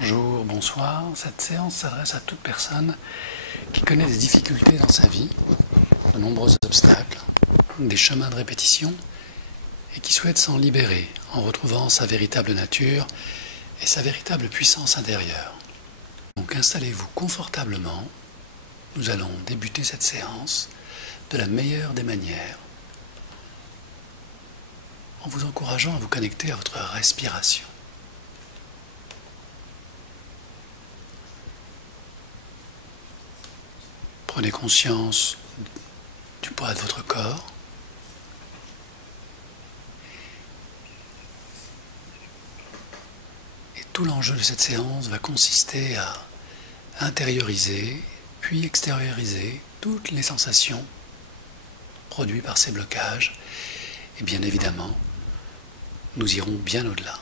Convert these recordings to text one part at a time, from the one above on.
Bonjour, bonsoir. Cette séance s'adresse à toute personne qui connaît des difficultés dans sa vie, de nombreux obstacles, des chemins de répétition, et qui souhaite s'en libérer en retrouvant sa véritable nature et sa véritable puissance intérieure. Donc installez-vous confortablement. Nous allons débuter cette séance de la meilleure des manières, en vous encourageant à vous connecter à votre respiration. Prenez conscience du poids de votre corps. Et tout l'enjeu de cette séance va consister à intérioriser, puis extérioriser toutes les sensations produites par ces blocages. Et bien évidemment, nous irons bien au-delà.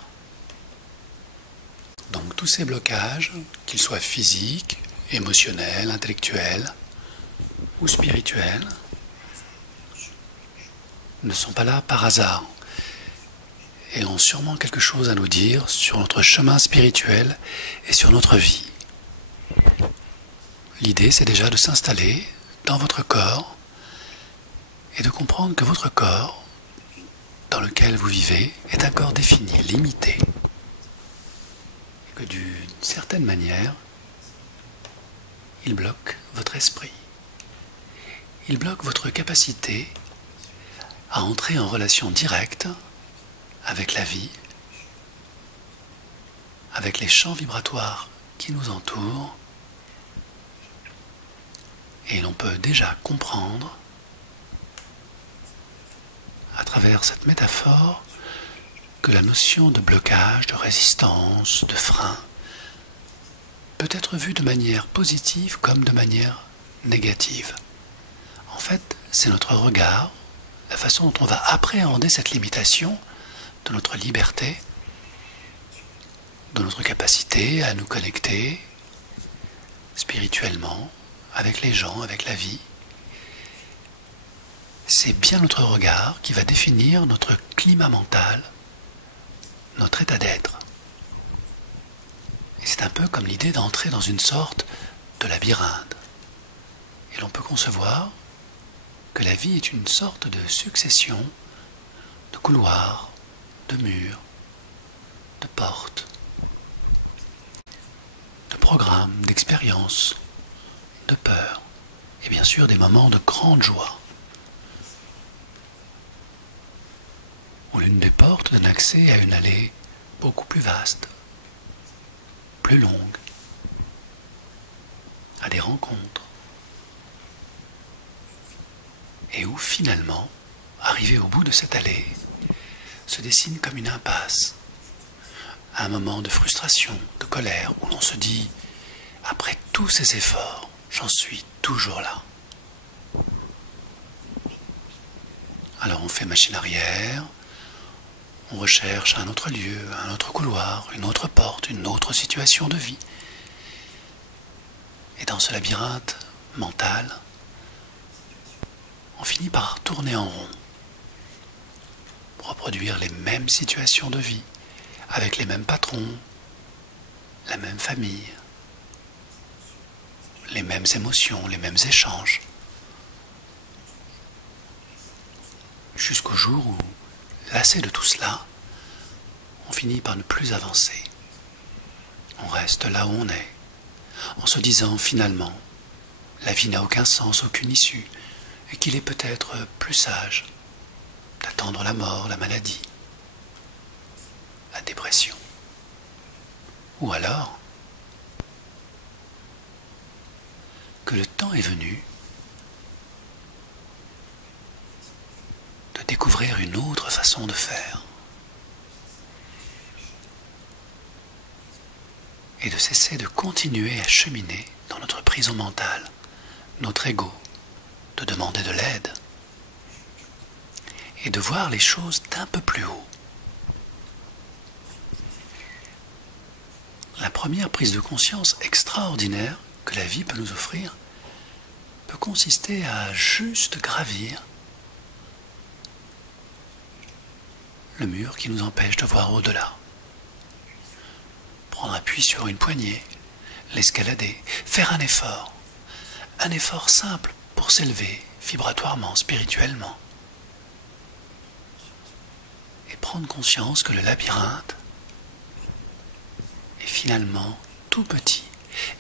Donc tous ces blocages, qu'ils soient physiques, émotionnels, intellectuels, ou spirituels, ne sont pas là par hasard et ont sûrement quelque chose à nous dire sur notre chemin spirituel et sur notre vie. L'idée, c'est déjà de s'installer dans votre corps et de comprendre que votre corps, dans lequel vous vivez, est un corps défini, limité, et que d'une certaine manière, il bloque votre esprit. Il bloque votre capacité à entrer en relation directe avec la vie, avec les champs vibratoires qui nous entourent, et l'on peut déjà comprendre, à travers cette métaphore, que la notion de blocage, de résistance, de frein, peut être vue de manière positive comme de manière négative. En fait, c'est notre regard, la façon dont on va appréhender cette limitation de notre liberté, de notre capacité à nous connecter spirituellement avec les gens, avec la vie. C'est bien notre regard qui va définir notre climat mental, notre état d'être. Et c'est un peu comme l'idée d'entrer dans une sorte de labyrinthe. Et l'on peut concevoir que la vie est une sorte de succession de couloirs, de murs, de portes, de programmes, d'expériences, de peurs, et bien sûr des moments de grande joie, où l'une des portes donne accès à une allée beaucoup plus vaste, plus longue, à des rencontres, et où finalement, arrivé au bout de cette allée, se dessine comme une impasse, un moment de frustration, de colère, où l'on se dit, après tous ces efforts, j'en suis toujours là. Alors on fait machine arrière, on recherche un autre lieu, un autre couloir, une autre porte, une autre situation de vie. Et dans ce labyrinthe mental, on finit par tourner en rond, pour reproduire les mêmes situations de vie, avec les mêmes patrons, la même famille, les mêmes émotions, les mêmes échanges, jusqu'au jour où, lassé de tout cela, on finit par ne plus avancer. On reste là où on est, en se disant finalement, la vie n'a aucun sens, aucune issue, et qu'il est peut-être plus sage d'attendre la mort, la maladie, la dépression. Ou alors, que le temps est venu de découvrir une autre façon de faire et de cesser de continuer à cheminer dans notre prison mentale, notre ego, de demander de l'aide et de voir les choses d'un peu plus haut. La première prise de conscience extraordinaire que la vie peut nous offrir peut consister à juste gravir le mur qui nous empêche de voir au-delà. Prendre appui appuie sur une poignée, l'escalader, faire un effort simple pour s'élever vibratoirement, spirituellement, et prendre conscience que le labyrinthe est finalement tout petit,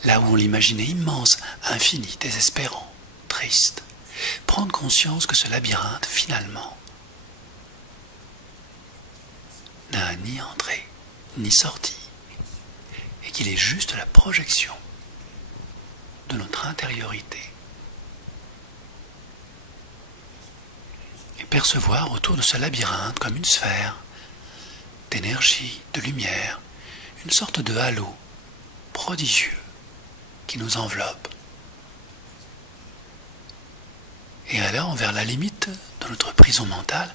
là où on l'imaginait immense, infini, désespérant, triste. Prendre conscience que ce labyrinthe, finalement, n'a ni entrée, ni sortie, et qu'il est juste la projection de notre intériorité. Et percevoir autour de ce labyrinthe comme une sphère d'énergie, de lumière, une sorte de halo prodigieux qui nous enveloppe. Et alors, vers la limite de notre prison mentale,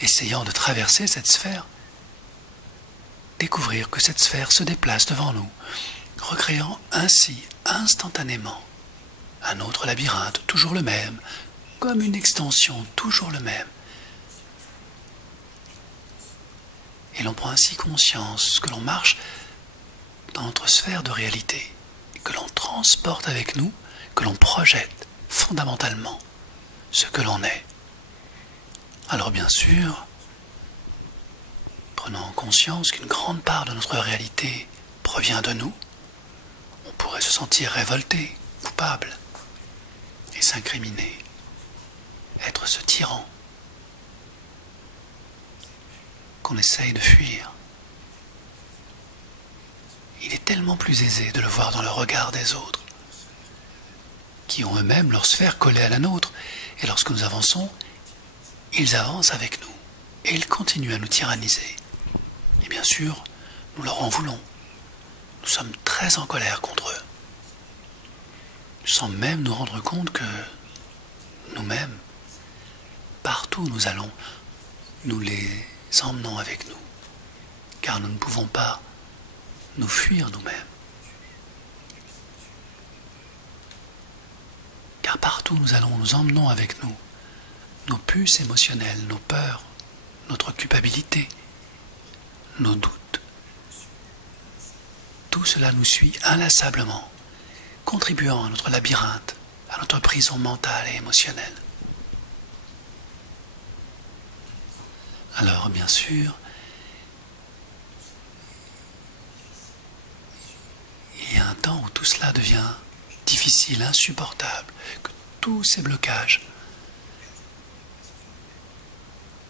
essayant de traverser cette sphère, découvrir que cette sphère se déplace devant nous, recréant ainsi instantanément un autre labyrinthe, toujours le même, comme une extension, toujours le même. Et l'on prend ainsi conscience que l'on marche dans notre sphère de réalité, que l'on transporte avec nous, que l'on projette fondamentalement ce que l'on est. Alors bien sûr, prenant conscience qu'une grande part de notre réalité provient de nous, on pourrait se sentir révolté, coupable, et s'incriminer, être ce tyran qu'on essaye de fuir. Il est tellement plus aisé de le voir dans le regard des autres, qui ont eux-mêmes leur sphère collée à la nôtre, et lorsque nous avançons, ils avancent avec nous, et ils continuent à nous tyranniser. Et bien sûr, nous leur en voulons. Nous sommes très en colère contre eux. Sans même nous rendre compte que nous-mêmes, partout où nous allons, nous les emmenons avec nous, car nous ne pouvons pas nous fuir nous-mêmes. Car partout où nous allons, nous emmenons avec nous nos puces émotionnelles, nos peurs, notre culpabilité, nos doutes. Tout cela nous suit inlassablement, contribuant à notre labyrinthe, à notre prison mentale et émotionnelle. Alors, bien sûr, il y a un temps où tout cela devient difficile, insupportable, que tous ces blocages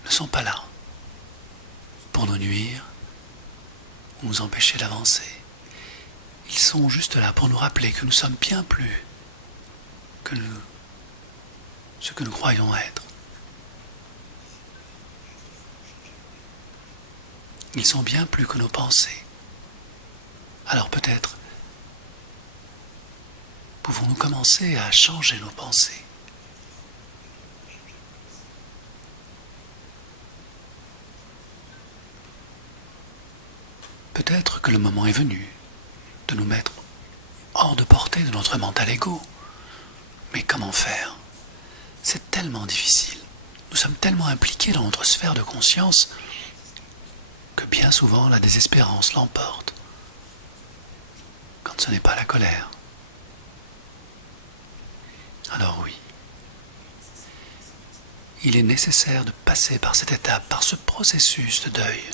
ne sont pas là pour nous nuire ou nous empêcher d'avancer. Ils sont juste là pour nous rappeler que nous sommes bien plus que ce que nous croyons être. Ils sont bien plus que nos pensées. Alors peut-être pouvons-nous commencer à changer nos pensées. Peut-être que le moment est venu de nous mettre hors de portée de notre mental égo. Mais comment faire? C'est tellement difficile. Nous sommes tellement impliqués dans notre sphère de conscience que bien souvent la désespérance l'emporte, quand ce n'est pas la colère. Alors oui, il est nécessaire de passer par cette étape, par ce processus de deuil.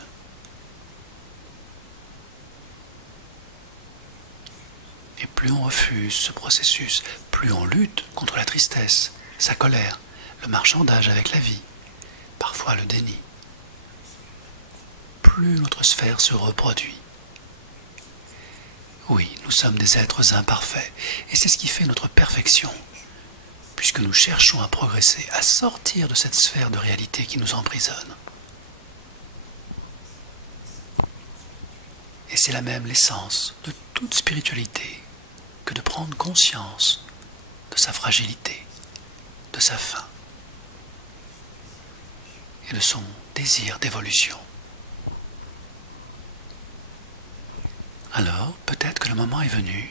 Et plus on refuse ce processus, plus on lutte contre la tristesse, sa colère, le marchandage avec la vie, parfois le déni, plus notre sphère se reproduit. Oui, nous sommes des êtres imparfaits, et c'est ce qui fait notre perfection, puisque nous cherchons à progresser, à sortir de cette sphère de réalité qui nous emprisonne. Et c'est là même l'essence de toute spiritualité, que de prendre conscience de sa fragilité, de sa faim, et de son désir d'évolution. Alors, peut-être que le moment est venu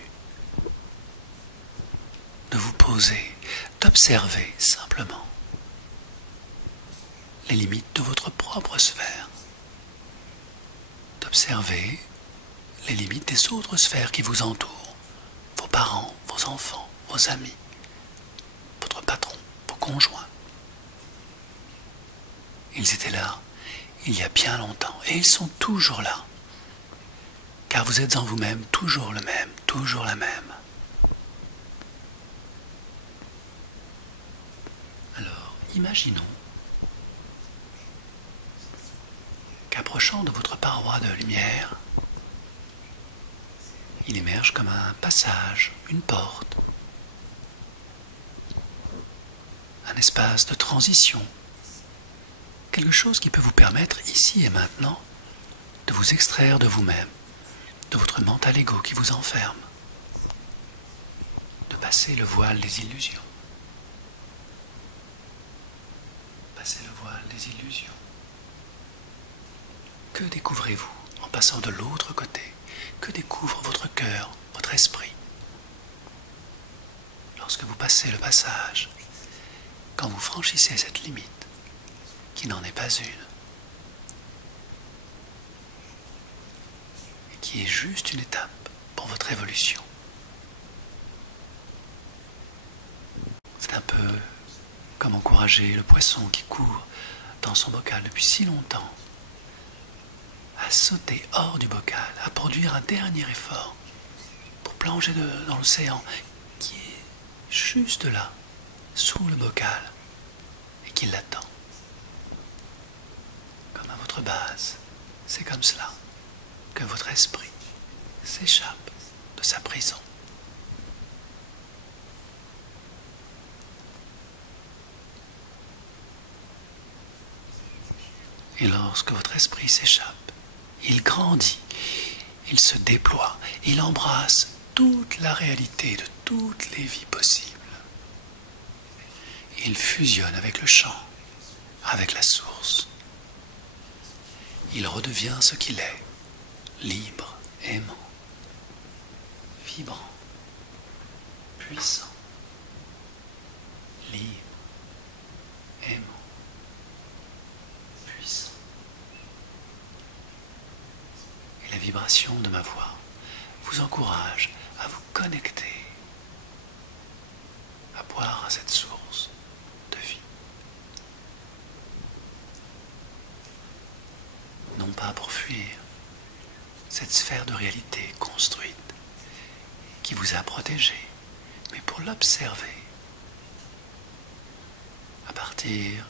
de vous poser, d'observer simplement les limites de votre propre sphère, d'observer les limites des autres sphères qui vous entourent, vos parents, vos enfants, vos amis, votre patron, vos conjoints. Ils étaient là il y a bien longtemps et ils sont toujours là, car vous êtes en vous-même toujours le même, toujours la même. Alors, imaginons qu'approchant de votre paroi de lumière, il émerge comme un passage, une porte, un espace de transition, quelque chose qui peut vous permettre, ici et maintenant, de vous extraire de vous-même, de votre mental ego qui vous enferme, de passer le voile des illusions. Passer le voile des illusions. Que découvrez-vous en passant de l'autre côté? Que découvre votre cœur, votre esprit? Lorsque vous passez le passage, quand vous franchissez cette limite, qui n'en est pas une, et qui est juste une étape pour votre évolution. C'est un peu comme encourager le poisson qui court dans son bocal depuis si longtemps à sauter hors du bocal, à produire un dernier effort pour plonger dans l'océan qui est juste là, sous le bocal, et qui l'attend. Comme à votre base, c'est comme cela que votre esprit s'échappe de sa prison. Et lorsque votre esprit s'échappe, il grandit, il se déploie, il embrasse toute la réalité de toutes les vies possibles. Il fusionne avec le champ, avec la source. Il redevient ce qu'il est, libre, aimant, vibrant, puissant, libre, aimant, puissant. Et la vibration de ma voix vous encourage à vous connecter, à boire à cette source de vie. Non pas pour fuir cette sphère de réalité construite qui vous a protégé, mais pour l'observer à partir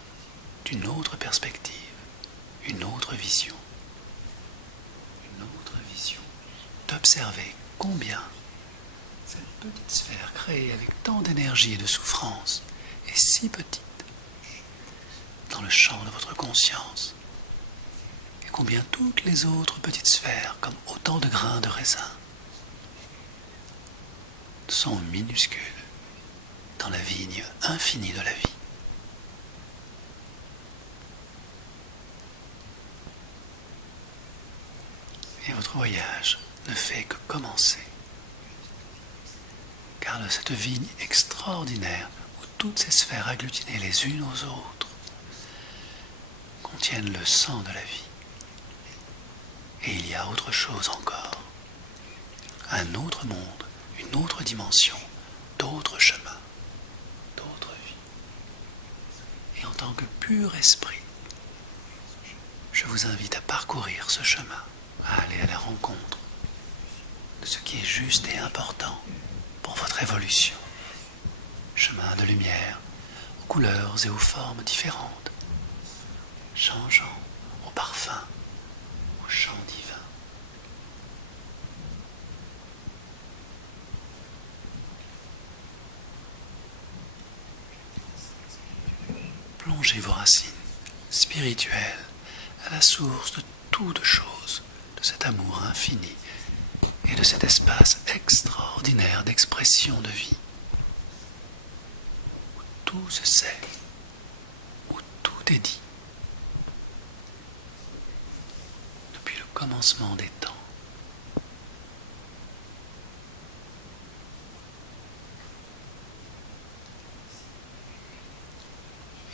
d'une autre perspective, une autre vision, d'observer combien cette petite sphère créée avec tant d'énergie et de souffrance est si petite dans le champ de votre conscience, et combien toutes les autres petites sphères, comme autant de grains de raisin, sont minuscules dans la vigne infinie de la vie. Et votre voyage ne fait que commencer, car de cette vigne extraordinaire où toutes ces sphères agglutinées les unes aux autres contiennent le sang de la vie. Et il y a autre chose encore, un autre monde, une autre dimension, d'autres chemins, d'autres vies. Et en tant que pur esprit, je vous invite à parcourir ce chemin, à aller à la rencontre de ce qui est juste et important pour votre évolution. Chemin de lumière, aux couleurs et aux formes différentes, changeant au parfum, au chant divin. Plongez vos racines spirituelles à la source de toutes choses, de cet amour infini et de cet espace extraordinaire d'expression de vie, où tout se sait, où tout est dit, depuis le commencement des temps.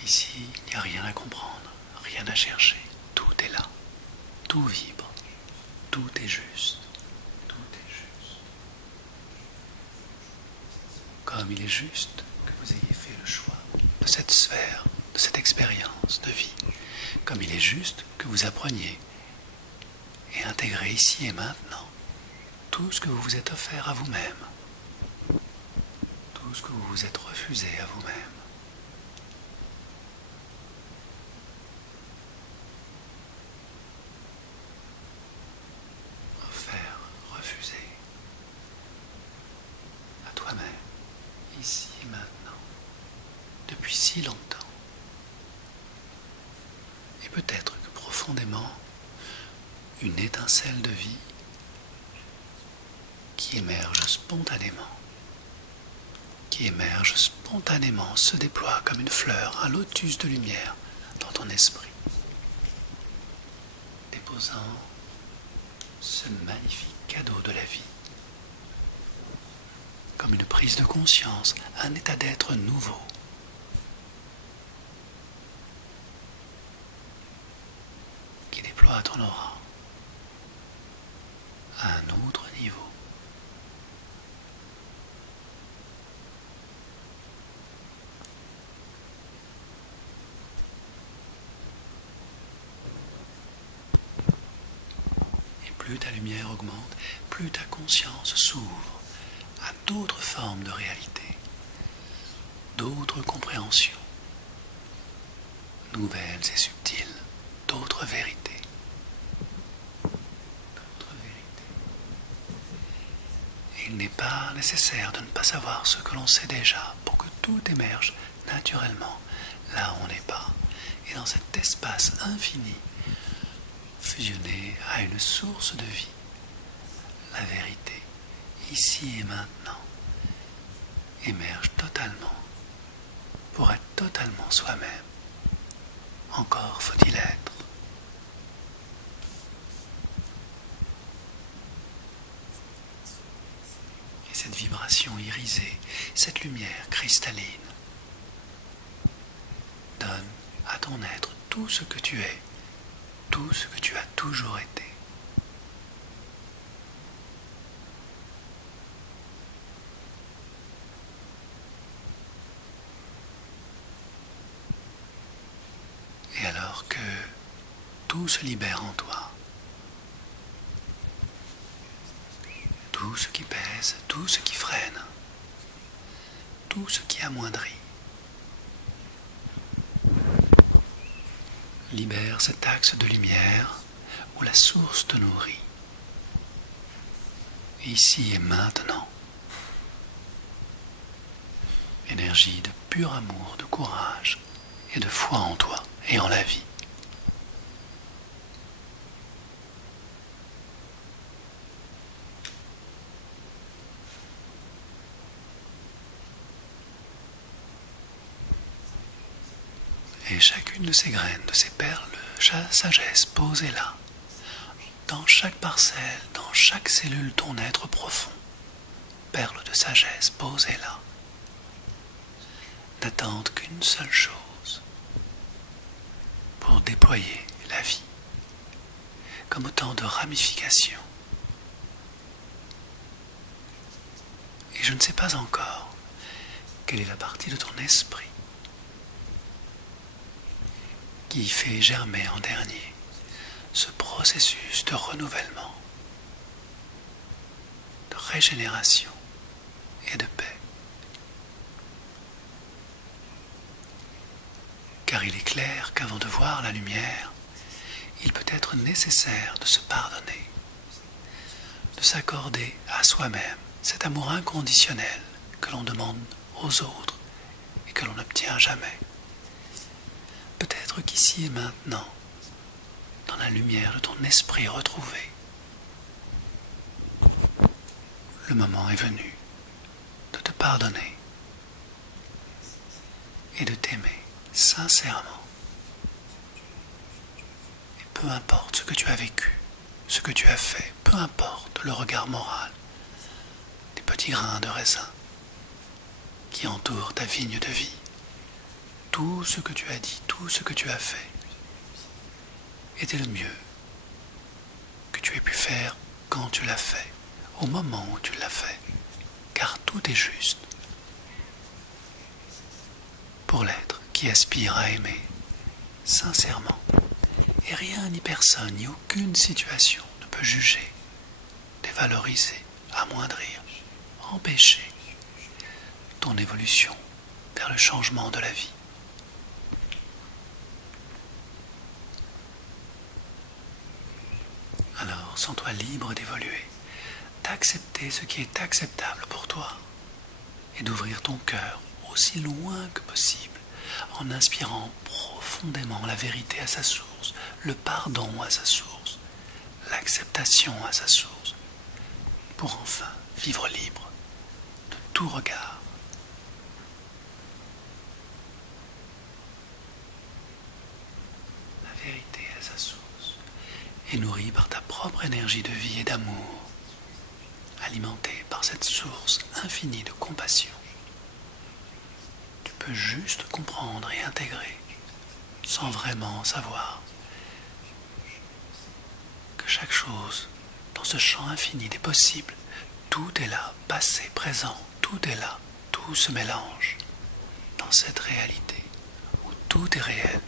Ici, il n'y a rien à comprendre, rien à chercher, tout est là, tout vibre, tout est juste, Comme il est juste que vous ayez fait le choix de cette sphère, de cette expérience de vie, comme il est juste que vous appreniez et intégrez ici et maintenant tout ce que vous vous êtes offert à vous-même, tout ce que vous vous êtes refusé à vous-même. Offert, refusé, à toi-même, ici et maintenant, depuis si longtemps. Et peut-être que profondément, une étincelle de vie qui émerge spontanément, se déploie comme une fleur, un lotus de lumière dans ton esprit, déposant ce magnifique cadeau de la vie, comme une prise de conscience, un état d'être nouveau, qui déploie ton aura à un autre niveau. Et plus ta lumière augmente, plus ta conscience s'ouvre à d'autres formes de réalité, d'autres compréhensions, nouvelles et subtiles, d'autres vérités. Il n'est pas nécessaire de ne pas savoir ce que l'on sait déjà pour que tout émerge naturellement là où on n'est pas, et dans cet espace infini, fusionné à une source de vie, la vérité, ici et maintenant, émerge totalement pour être totalement soi-même. Encore faut-il être. Et cette vibration irisée, cette lumière cristalline, donne à ton être tout ce que tu es, tout ce que tu as toujours été. Et alors que tout se libère en toi, tout ce qui pèse, tout ce qui freine, tout ce qui amoindrit, libère cet axe de lumière où la source te nourrit, ici et maintenant. Énergie de pur amour, de courage et de foi en toi et en la vie. Et chacune de ces graines, de ces perles de sagesse posées là, dans chaque parcelle, dans chaque cellule de ton être profond, perles de sagesse posées là, n'attendent qu'une seule chose, pour déployer la vie, comme autant de ramifications. Et je ne sais pas encore quelle est la partie de ton esprit qui fait germer en dernier ce processus de renouvellement, de régénération et de paix. Car il est clair qu'avant de voir la lumière, il peut être nécessaire de se pardonner, de s'accorder à soi-même cet amour inconditionnel que l'on demande aux autres et que l'on n'obtient jamais. Peut-être qu'ici et maintenant, dans la lumière de ton esprit retrouvé, le moment est venu de te pardonner et de t'aimer sincèrement. Et peu importe ce que tu as vécu, ce que tu as fait, peu importe le regard moral, des petits grains de raisin qui entourent ta vigne de vie, tout ce que tu as dit, tout ce que tu as fait, était le mieux que tu aies pu faire quand tu l'as fait, au moment où tu l'as fait, car tout est juste pour l'être qui aspire à aimer sincèrement. Et rien ni personne ni aucune situation ne peut juger, dévaloriser, amoindrir, empêcher ton évolution vers le changement de la vie. Alors, sens-toi libre d'évoluer, d'accepter ce qui est acceptable pour toi et d'ouvrir ton cœur aussi loin que possible en inspirant profondément la vérité à sa source, le pardon à sa source, l'acceptation à sa source, pour enfin vivre libre de tout regard. La vérité à sa source est nourrie par ta propre énergie de vie et d'amour, alimentée par cette source infinie de compassion. Tu peux juste comprendre et intégrer, sans vraiment savoir, que chaque chose dans ce champ infini des possibles, tout est là, passé, présent, tout est là, tout se mélange dans cette réalité où tout est réel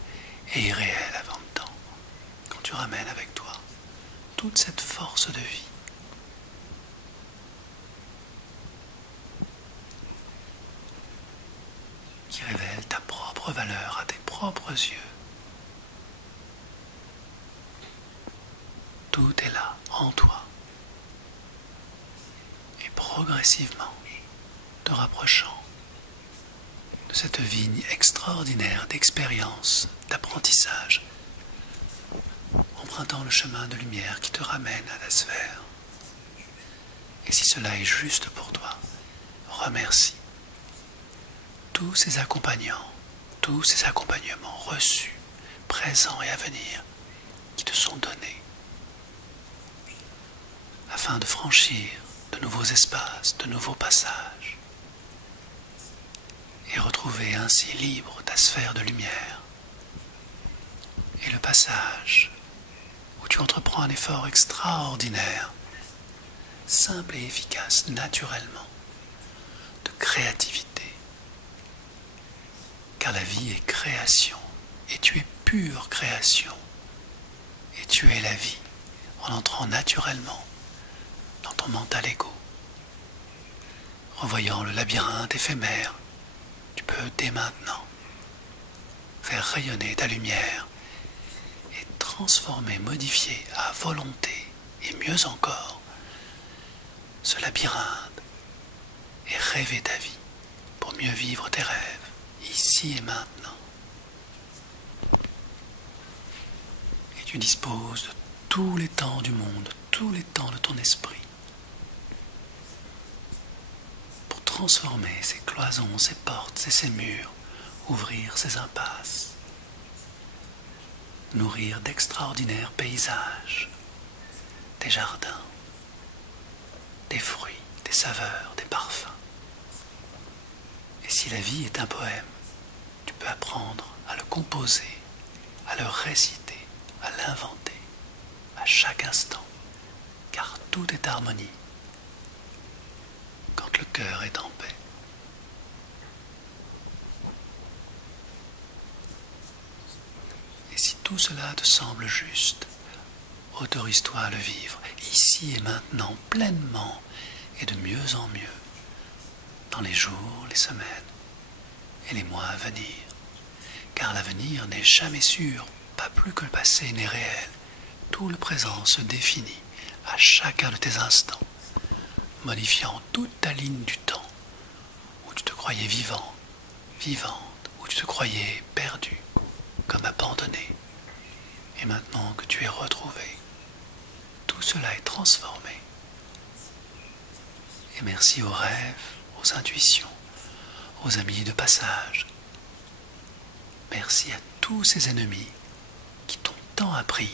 et irréel avant le temps, quand tu ramènes avec toi toute cette force de vie. Qui révèle ta propre valeur à tes propres yeux. Tout est là, en toi. Et progressivement, te rapprochant de cette vigne extraordinaire d'expérience, d'apprentissage, empruntant le chemin de lumière qui te ramène à la sphère. Et si cela est juste pour toi, remercie tous ces accompagnants, tous ces accompagnements reçus, présents et à venir, qui te sont donnés, afin de franchir de nouveaux espaces, de nouveaux passages, et retrouver ainsi libre ta sphère de lumière, et le passage où tu entreprends un effort extraordinaire, simple et efficace, naturellement, de créativité. Car la vie est création, et tu es pure création, et tu es la vie, en entrant naturellement dans ton mental égo. Revoyant le labyrinthe éphémère, tu peux dès maintenant faire rayonner ta lumière et transformer, modifier à volonté, et mieux encore, ce labyrinthe et rêver ta vie pour mieux vivre tes rêves. Ici et maintenant. Et tu disposes de tous les temps du monde, tous les temps de ton esprit, pour transformer ces cloisons, ces portes et ces murs, ouvrir ces impasses, nourrir d'extraordinaires paysages, des jardins, des fruits, des saveurs, des parfums. Et si la vie est un poème, tu peux apprendre à le composer, à le réciter, à l'inventer, à chaque instant, car tout est harmonie quand le cœur est en paix. Et si tout cela te semble juste, autorise-toi à le vivre, ici et maintenant, pleinement, et de mieux en mieux, dans les jours, les semaines et les mois à venir. Car l'avenir n'est jamais sûr, pas plus que le passé n'est réel. Tout le présent se définit à chacun de tes instants, modifiant toute ta ligne du temps, où tu te croyais vivant, vivante, où tu te croyais perdu, comme abandonné. Et maintenant que tu es retrouvé, tout cela est transformé. Et merci aux rêves, aux intuitions, aux amis de passage. Merci à tous ces ennemis qui t'ont tant appris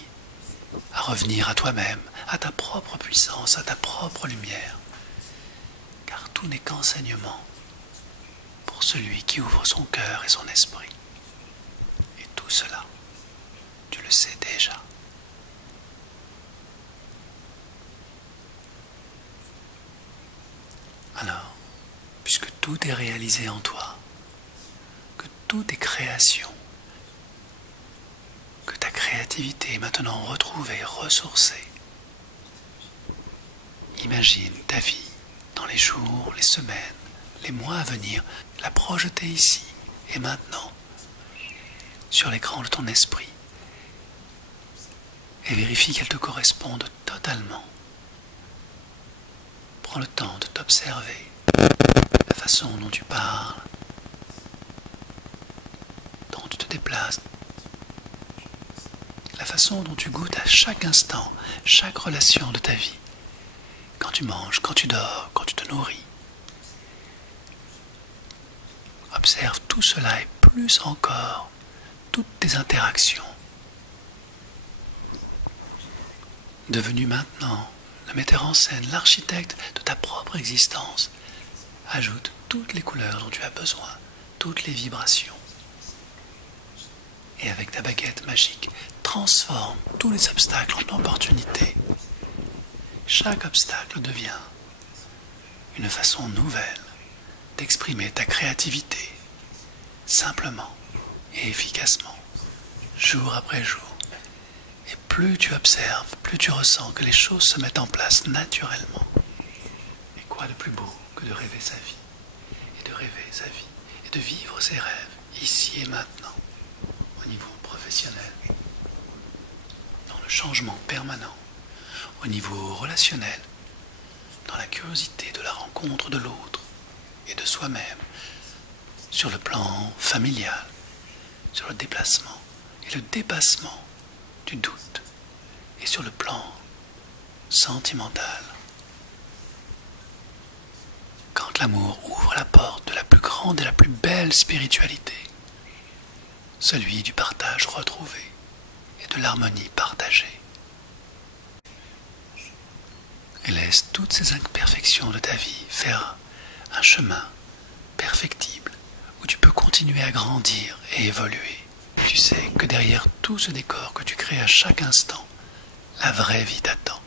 à revenir à toi-même, à ta propre puissance, à ta propre lumière. Car tout n'est qu'enseignement pour celui qui ouvre son cœur et son esprit. Et tout cela, tu le sais déjà. Alors, puisque tout est réalisé en toi, que toutes tes créations. Que ta créativité est maintenant retrouvée, ressourcée. Imagine ta vie dans les jours, les semaines, les mois à venir, la projeter ici et maintenant, sur l'écran de ton esprit, et vérifie qu'elle te corresponde totalement. Prends le temps de t'observer, la façon dont tu parles, dont tu te déplaces, la façon dont tu goûtes à chaque instant, chaque relation de ta vie. Quand tu manges, quand tu dors, quand tu te nourris. Observe tout cela et plus encore, toutes tes interactions. Devenu maintenant le metteur en scène, l'architecte de ta propre existence, ajoute toutes les couleurs dont tu as besoin, toutes les vibrations. Et avec ta baguette magique, transforme tous les obstacles en opportunités. Chaque obstacle devient une façon nouvelle d'exprimer ta créativité, simplement et efficacement, jour après jour. Et plus tu observes, plus tu ressens que les choses se mettent en place naturellement. Et quoi de plus beau que de rêver sa vie, et de rêver sa vie, et de vivre ses rêves, ici et maintenant, au niveau professionnel, dans le changement permanent, au niveau relationnel, dans la curiosité de la rencontre de l'autre et de soi-même, sur le plan familial, sur le déplacement et le dépassement du doute, et sur le plan sentimental. Quand l'amour ouvre la porte de la plus grande et la plus belle spiritualité, celui du partage retrouvé et de l'harmonie partagée. Et laisse toutes ces imperfections de ta vie faire un chemin perfectible où tu peux continuer à grandir et évoluer. Tu sais que derrière tout ce décor que tu crées à chaque instant, la vraie vie t'attend.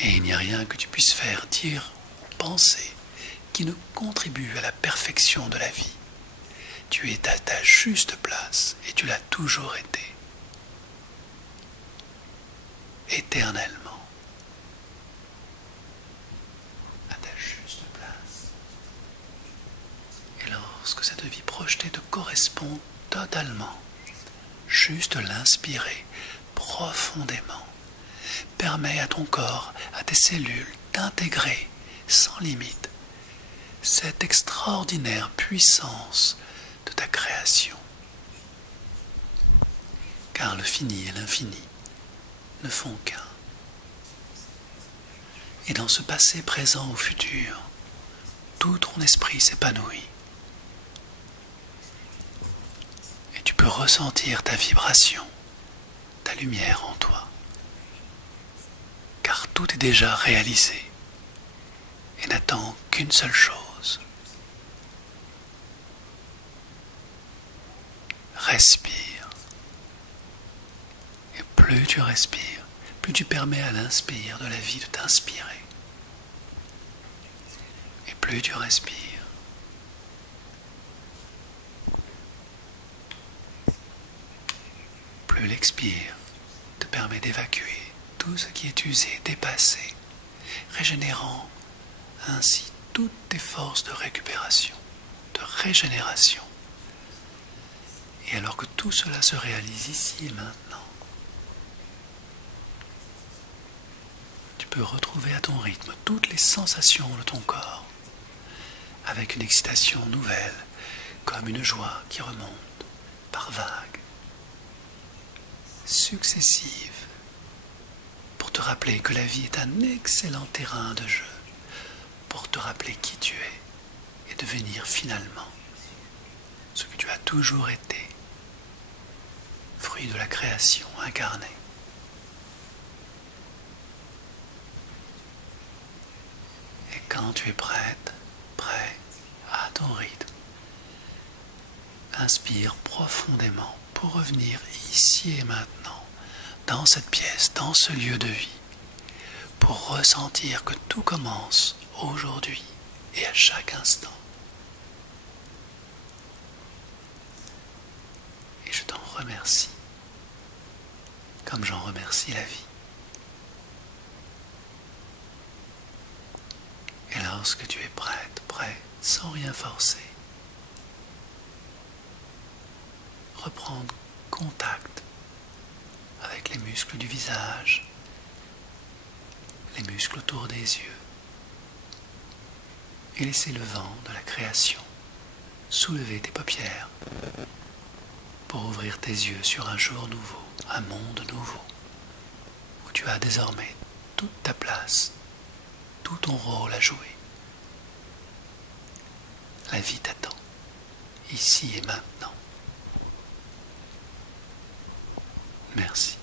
Et il n'y a rien que tu puisses faire, dire ou penser qui ne contribue à la perfection de la vie. Tu es à ta juste place et tu l'as toujours été. Éternellement, à ta juste place. Et lorsque cette vie projetée te correspond totalement, juste l'inspirer profondément permet à ton corps, à tes cellules d'intégrer sans limite cette extraordinaire puissance de ta création. Car le fini et l'infini ne font qu'un. Et dans ce passé, présent ou futur, tout ton esprit s'épanouit. Et tu peux ressentir ta vibration, ta lumière en toi. Car tout est déjà réalisé et n'attend qu'une seule chose. Respire. Et plus tu respires, plus tu permets à l'inspire de la vie de t'inspirer. Et plus tu respires, plus l'expire te permet d'évacuer tout ce qui est usé, dépassé, régénérant ainsi toutes tes forces de récupération, de régénération. Et alors que tout cela se réalise ici et maintenant, tu peux retrouver à ton rythme toutes les sensations de ton corps, avec une excitation nouvelle, comme une joie qui remonte par vagues, successives, pour te rappeler que la vie est un excellent terrain de jeu, pour te rappeler qui tu es et devenir finalement ce que tu as toujours été, fruit de la création incarnée. Et quand tu es prête, prêt, à ton rythme, inspire profondément pour revenir ici et maintenant, dans cette pièce, dans ce lieu de vie, pour ressentir que tout commence aujourd'hui et à chaque instant. remercie, comme j'en remercie la vie. Et lorsque tu es prête, prêt, sans rien forcer, reprendre contact avec les muscles du visage, les muscles autour des yeux, et laisser le vent de la création soulever tes paupières pour ouvrir tes yeux sur un jour nouveau, un monde nouveau, où tu as désormais toute ta place, tout ton rôle à jouer. La vie t'attend, ici et maintenant. Merci.